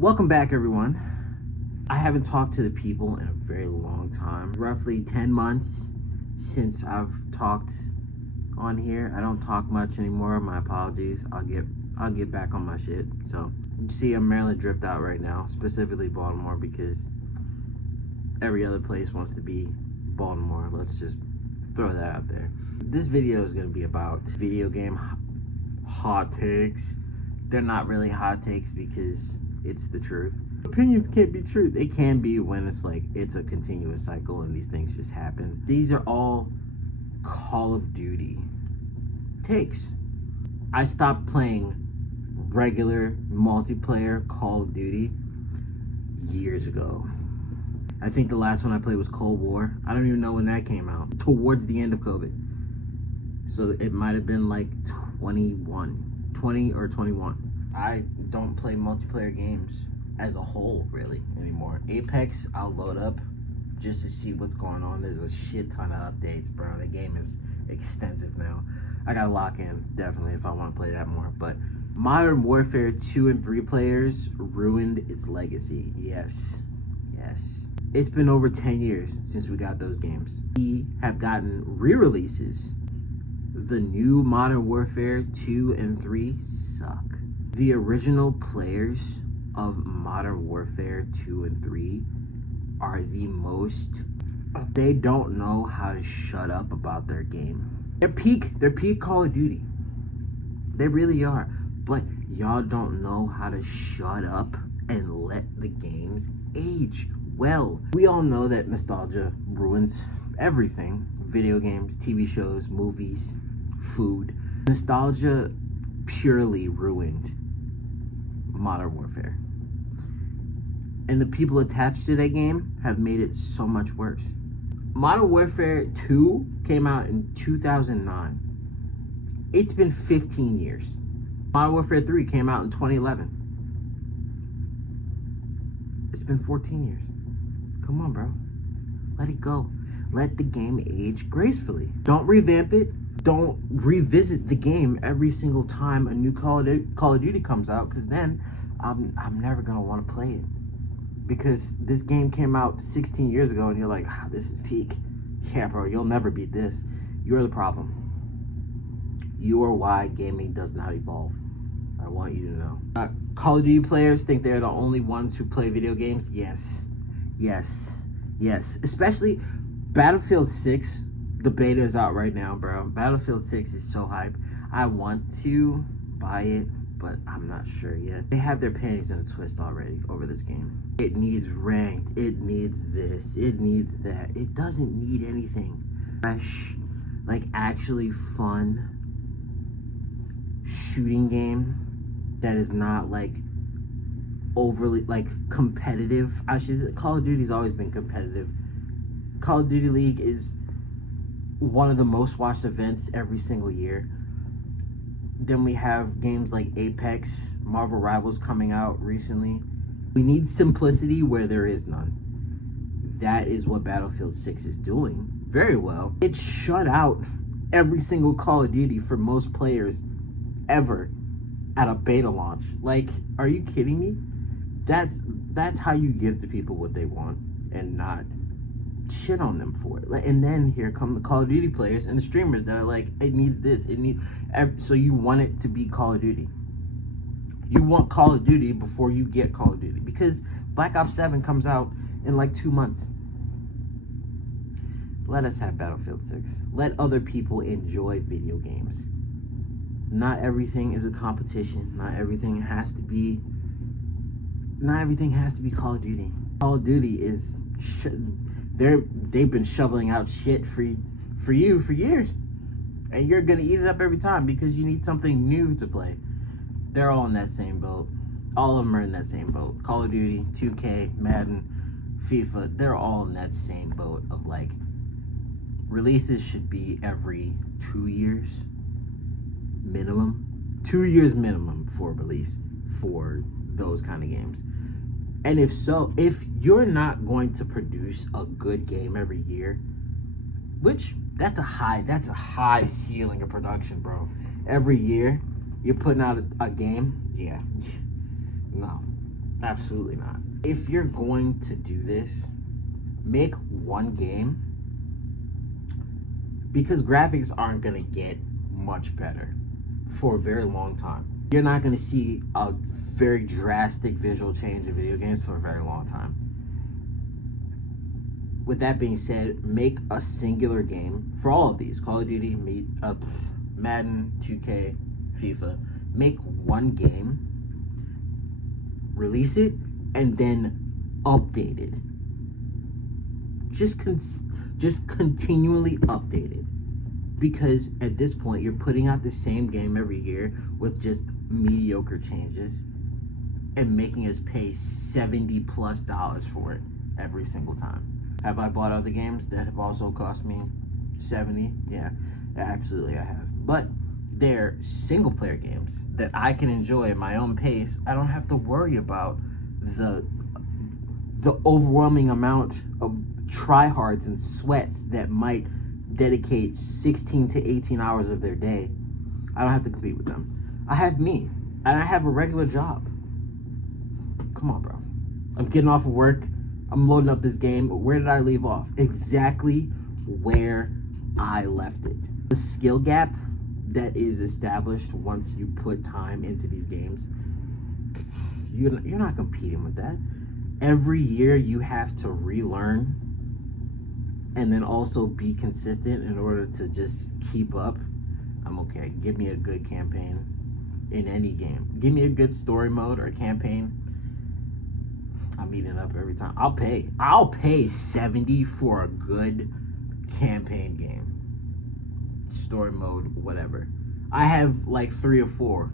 Welcome back, everyone. I haven't talked to the people in a very long time. Roughly 10 months since I've talked on here. I don't talk much anymore. My apologies. I'll get back on my shit. So you see I'm Maryland dripped out right now, specifically Baltimore, because every other place wants to be Baltimore. Let's just throw that out there. This video is going to be about video game hot takes. They're not really hot takes because it's the truth. Opinions can't be truth. It can be when it's like it's a continuous cycle and these things just happen. These are all Call of Duty takes. I stopped playing regular multiplayer Call of Duty years ago. I think the last one I played was Cold War. I don't even know when that came out. Towards the end of COVID. So it might have been like 20 or 21. I don't play multiplayer games as a whole really anymore. Apex, I'll load up just to see what's going on. There's a shit ton of updates, bro. The game is extensive now. I gotta lock in, definitely, if I want to play that more. But Modern Warfare 2 and 3 players ruined its legacy. Yes. It's been over 10 years since we got those games. We have gotten re-releases. The new Modern Warfare 2 and 3 suck. The original players of Modern Warfare 2 and 3 are the most... They don't know how to shut up about their game. They're peak Call of Duty. They really are. But y'all don't know how to shut up and let the games age well. We all know that nostalgia ruins everything. Video games, TV shows, movies, food. Nostalgia purely ruined Modern Warfare. And the people attached to that game have made it so much worse. Modern Warfare 2 came out in 2009. It's been 15 years. Modern Warfare 3 came out in 2011. It's been 14 years. Come on, bro. Let it go. Let the game age gracefully. Don't revamp it. Don't revisit the game every single time a new Call of Duty comes out, because then I'm never gonna want to play it. Because this game came out 16 years ago and you're like, this is peak. Yeah, bro, you'll never beat this. You're the problem. You are why gaming does not evolve. I want you to know. Call of Duty players think they're the only ones who play video games. Yes. Especially Battlefield 6. The beta is out right now, bro. Battlefield 6 is so hype. I want to buy it, but I'm not sure yet. They have their panties in a twist already over this game. It needs ranked. It needs this. It needs that. It doesn't need anything. Fresh, like actually fun shooting game that is not like overly like competitive. Call of Duty's always been competitive. Call of Duty League is one of the most watched events every single year. Then we have games like Apex, Marvel Rivals coming out recently. We need simplicity where there is none. That is what Battlefield 6 is doing very well. It shut out every single Call of Duty for most players ever at a beta launch. Like, are you kidding me? That's how you give the people what they want and not shit on them for it. And then here come the Call of Duty players and the streamers that are like, it needs this, it needs... So you want it to be Call of Duty. You want Call of Duty before you get Call of Duty, because Black Ops 7 comes out in like 2 months. Let us have Battlefield 6. Let other people enjoy video games. Not everything is a competition. Not everything has to be Call of Duty. Call of Duty is... They've been shoveling out shit for you for years, and you're gonna eat it up every time because you need something new to play. They're all in that same boat. All of them are in that same boat. Call of Duty, 2K, Madden, FIFA, they're all in that same boat of like, releases should be every 2 years minimum. 2 years minimum for release for those kind of games. And if so, if you're not going to produce a good game every year, which that's a high ceiling of production, bro. Every year you're putting out a game, yeah. No. Absolutely not. If you're going to do this, make one game, because graphics aren't going to get much better for a very long time. You're not going to see a very drastic visual change in video games for a very long time. With that being said, make a singular game for all of these: Call of Duty, Madden, 2K, FIFA. Make one game, release it, and then update it. Just continually update it, because at this point you're putting out the same game every year with just mediocre changes and making us pay $70+ for it every single time. Have I bought other games that have also cost me 70? Yeah, absolutely I have. But they're single player games that I can enjoy at my own pace. I don't have to worry about the overwhelming amount of tryhards and sweats that might dedicate 16 to 18 hours of their day. I don't have to compete with them. I have me, and I have a regular job. Come on, bro. I'm getting off of work. I'm loading up this game. Where did I leave off? Exactly where I left it. The skill gap that is established once you put time into these games, you're not competing with that. Every year you have to relearn and then also be consistent in order to just keep up. I'm okay. Give me a good campaign in any game. Give me a good story mode or campaign. I'm eating up every time. I'll pay 70 for a good campaign game. Story mode, whatever. I have like 3 or 4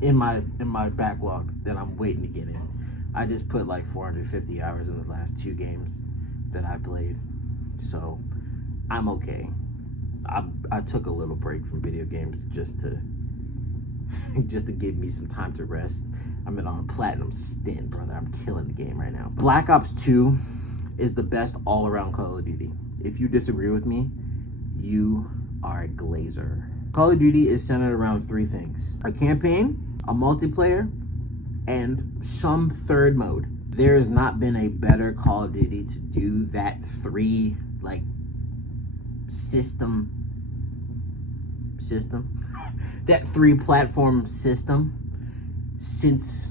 in my backlog that I'm waiting to get in. I just put like 450 hours in the last 2 games that I played. So I'm okay. I took a little break from video games just to give me some time to rest. I'm on a platinum stint, brother. I'm killing the game right now. Black Ops 2 is the best all-around Call of Duty. If you disagree with me, you are a glazer. Call of Duty is centered around 3 things: a campaign, a multiplayer, and some third mode. There has not been a better Call of Duty to do that 3 system that 3 platform system since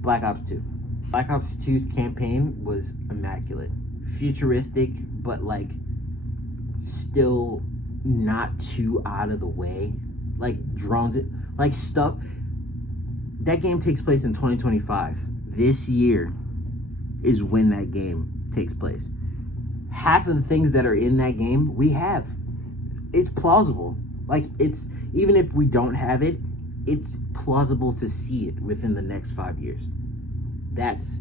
Black Ops 2. Black Ops 2's campaign was immaculate. Futuristic, but still not too out of the way. Drones, stuff. That game takes place in 2025. This year is when that game takes place. Half of the things that are in that game we have. It's plausible. It's, even if we don't have it, it's plausible to see it within the next 5 years. That's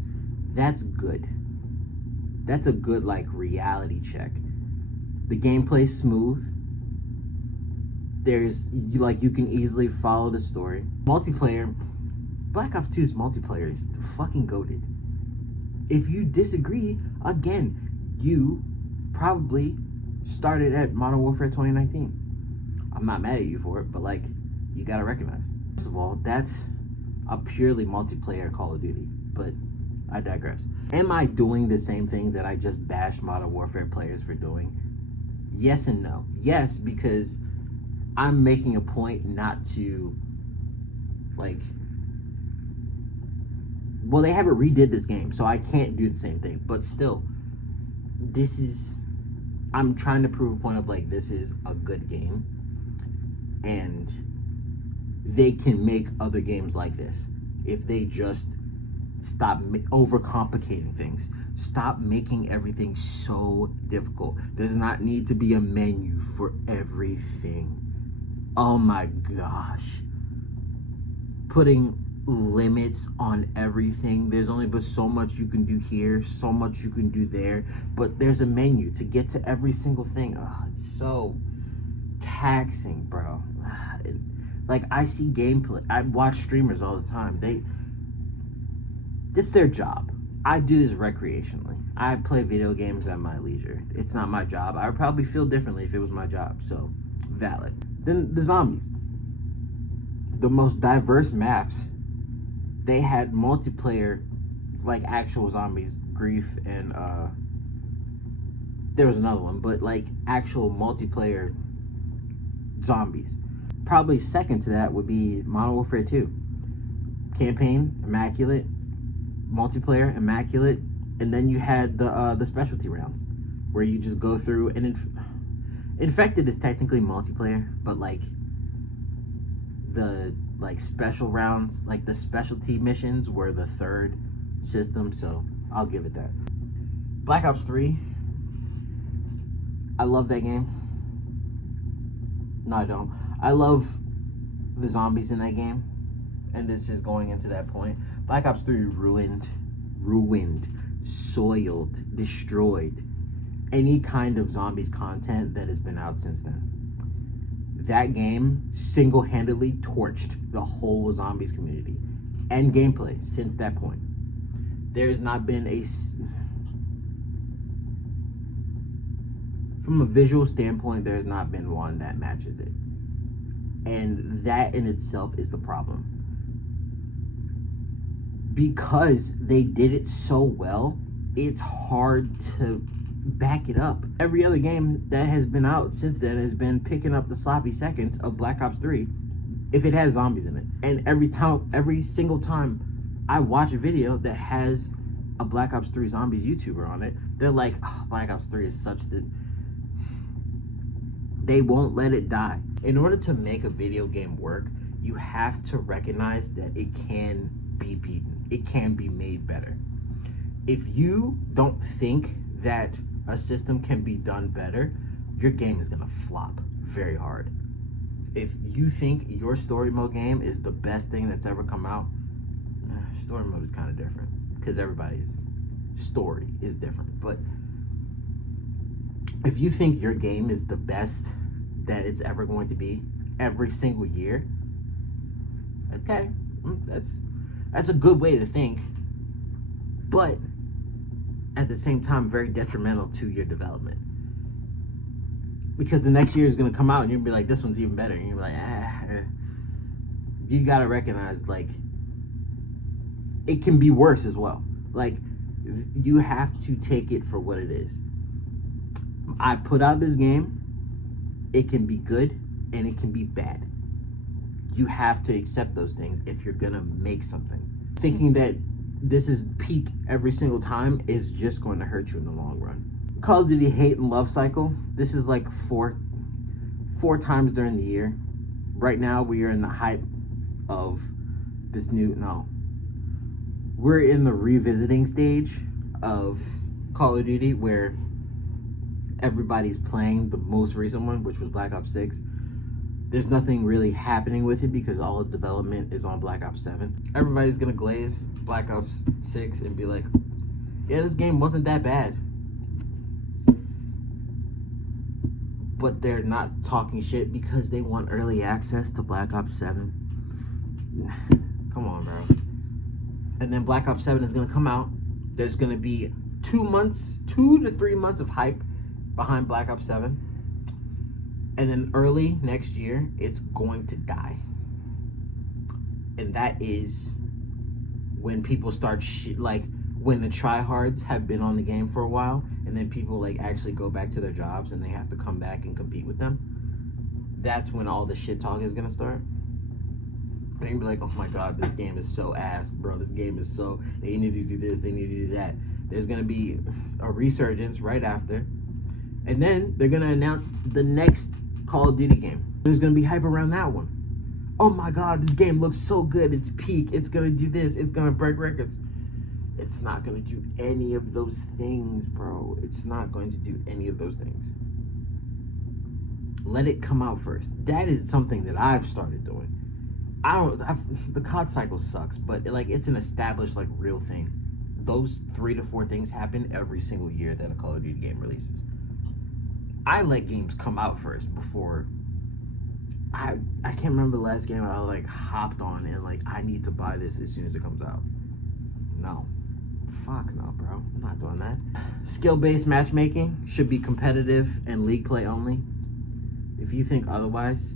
good. That's a good reality check. The gameplay's smooth. There's you can easily follow the story. Multiplayer, Black Ops 2's multiplayer is fucking goated. If you disagree, again, you probably started at Modern Warfare 2019. I'm not mad at you for it, but you gotta recognize. First of all, that's a purely multiplayer Call of Duty, but I digress. Am I doing the same thing that I just bashed Modern Warfare players for doing? Yes and no. Yes, because I'm making a point not to, well, they haven't redid this game, so I can't do the same thing, but still, I'm trying to prove a point of this is a good game, and they can make other games like this if they just stop overcomplicating things. Stop making everything so difficult. There does not need to be a menu for everything. Oh my gosh. Putting limits on everything. There's only but so much you can do here, so much you can do there, but there's a menu to get to every single thing. Oh, it's so taxing, bro. I see gameplay. I watch streamers all the time. It's their job. I do this recreationally. I play video games at my leisure. It's not my job. I would probably feel differently if it was my job, so valid. Then the zombies. The most diverse maps. They had multiplayer like actual zombies, Grief, and there was another one, but like actual multiplayer zombies. Probably second to that would be Modern Warfare 2. Campaign, immaculate. Multiplayer, immaculate. And then you had the specialty rounds, where you just go through and Infected is technically multiplayer, but like the special rounds, like the specialty missions, were the third system. So I'll give it that. Black Ops 3. I love that game. No, I don't. I love the zombies in that game, and this is going into that point. Black Ops 3 ruined, soiled, destroyed any kind of zombies content that has been out since then. That game single-handedly torched the whole zombies community and gameplay since that point. There has not been from a visual standpoint, there's not been one that matches it. And that in itself is the problem. Because they did it so well, it's hard to back it up. Every other game that has been out since then has been picking up the sloppy seconds of Black Ops 3 if it has zombies in it. And every single time I watch a video that has a Black Ops 3 zombies YouTuber on it, they're like, oh, Black Ops 3 is such the... They won't let it die. In order to make a video game work, you have to recognize that it can be beaten. It can be made better. If you don't think that a system can be done better, your game is gonna flop very hard. If you think your story mode game is the best thing that's ever come out, story mode is kind of different because everybody's story is different. But if you think your game is the best that it's ever going to be every single year, okay, that's a good way to think, but at the same time very detrimental to your development, because the next year is going to come out and you'll be like, this one's even better, and you're like, you got to recognize, like, it can be worse as well. Like, you have to take it for what it is. I put out this game, it can be good and it can be bad. You have to accept those things if you're gonna make something. Thinking that this is peak every single time is just going to hurt you in the long run. Call of Duty hate and love cycle. This is like four times during the year. Right now we are in the hype of this we're in the revisiting stage of Call of Duty, where everybody's playing the most recent one, which was Black Ops 6. There's nothing really happening with it because all of development is on Black Ops 7. Everybody's gonna glaze Black Ops 6 and be like, yeah, this game wasn't that bad. But they're not talking shit because they want early access to Black Ops 7. Come on, bro. And then Black Ops 7 is gonna come out. There's gonna be 2 to 3 months of hype behind Black Ops 7. And then early next year, it's going to die. And that is when people start when the tryhards have been on the game for a while, and then people like actually go back to their jobs and they have to come back and compete with them. That's when all the shit talk is gonna start. And you'll be like, oh my god, this game is so ass, bro. This game is so, they need to do this, they need to do that. There's gonna be a resurgence right after. And then they're gonna announce the next Call of Duty game. There's gonna be hype around that one. Oh my god, this game looks so good, it's peak, it's gonna do this, it's gonna break records. It's not gonna do any of those things, bro. It's not going to do any of those things. Let it come out first. That is something that I've started doing. The COD cycle sucks, but it's an established real thing. Those 3 to 4 things happen every single year that a Call of Duty game releases. I let games come out first before. I can't remember the last game I hopped on and I need to buy this as soon as it comes out. No. Fuck no, bro. I'm not doing that. Skill-based matchmaking should be competitive and league play only. If you think otherwise,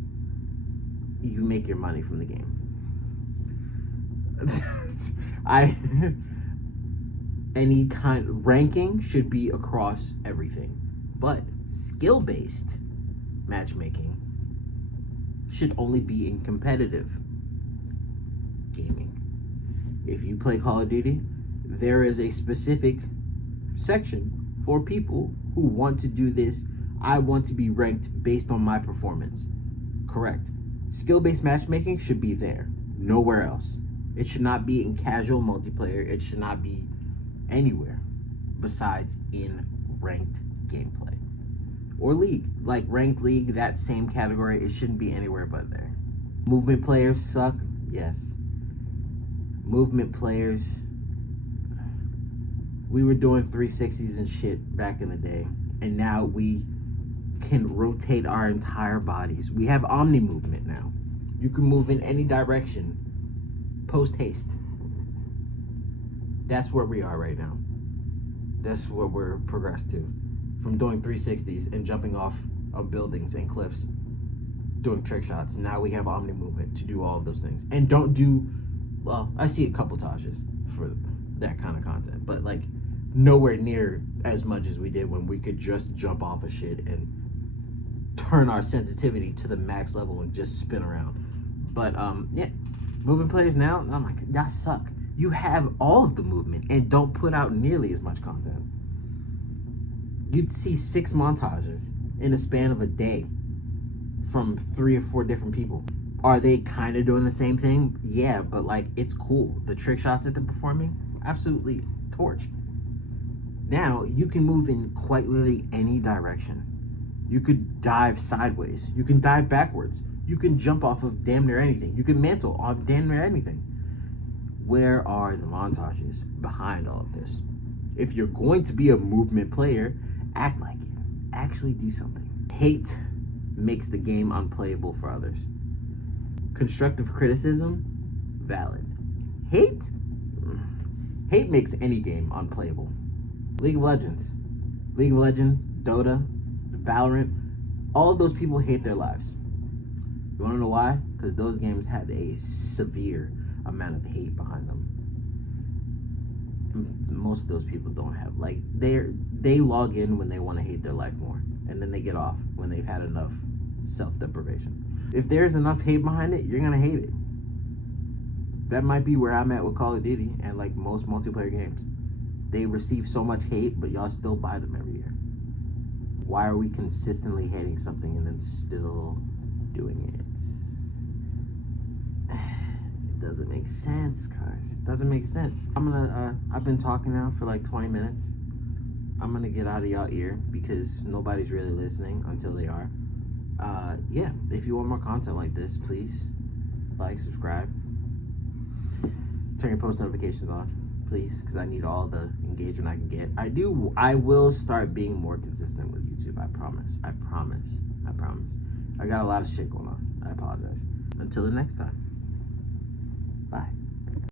you make your money from the game. Any kind ranking should be across everything, but skill-based matchmaking should only be in competitive gaming. If you play Call of Duty, there is a specific section for people who want to do this. I want to be ranked based on my performance. Correct. Skill-based matchmaking should be there, nowhere else. It should not be in casual multiplayer. It should not be anywhere besides in ranked gameplay or league. Like ranked league, that same category, it shouldn't be anywhere but there. Movement players suck. Yes. Movement players. We were doing 360s and shit back in the day, and now we can rotate our entire bodies. We have omni movement now. You can move in any direction post haste. That's where we are right now. That's what we're progressed to. From doing 360s and jumping off of buildings and cliffs, doing trick shots. Now we have omni movement to do all of those things. And don't do, well, I see a couple Tajas for that kind of content, but like nowhere near as much as we did when we could just jump off of shit and turn our sensitivity to the max level and just spin around. But yeah, movement players now, oh my god, y'all suck. You have all of the movement and don't put out nearly as much content. You'd see 6 montages in a span of a day from 3 or 4 different people. Are they kind of doing the same thing? Yeah, but like it's cool. The trick shots that they're performing, absolutely torch. Now you can move in quite literally any direction. You could dive sideways. You can dive backwards. You can jump off of damn near anything. You can mantle on damn near anything. Where are the montages behind all of this? If you're going to be a movement player, act like it. Actually do something. Hate makes the game unplayable for others. Constructive criticism, valid. Hate? Hate makes any game unplayable. League of Legends, Dota, Valorant, all of those people hate their lives. You wanna know why? Because those games have a severe amount of hate behind them. Most of those people don't have, like, they log in when they want to hate their life more, and then they get off when they've had enough self-deprivation. If there's enough hate behind it, you're gonna hate it. That might be where I'm at with Call of Duty and like most multiplayer games. They receive so much hate, but y'all still buy them every year. Why are we consistently hating something and then still doing it? It doesn't make sense, guys. It doesn't make sense. I've been talking now for like 20 minutes. I'm gonna get out of y'all ear because nobody's really listening until they are. Yeah, if you want more content like this, please like, subscribe, turn your post notifications on, please, because I need all the engagement I can get. I will start being more consistent with YouTube. I promise. I got a lot of shit going on. I apologize. Until the next time. Bye.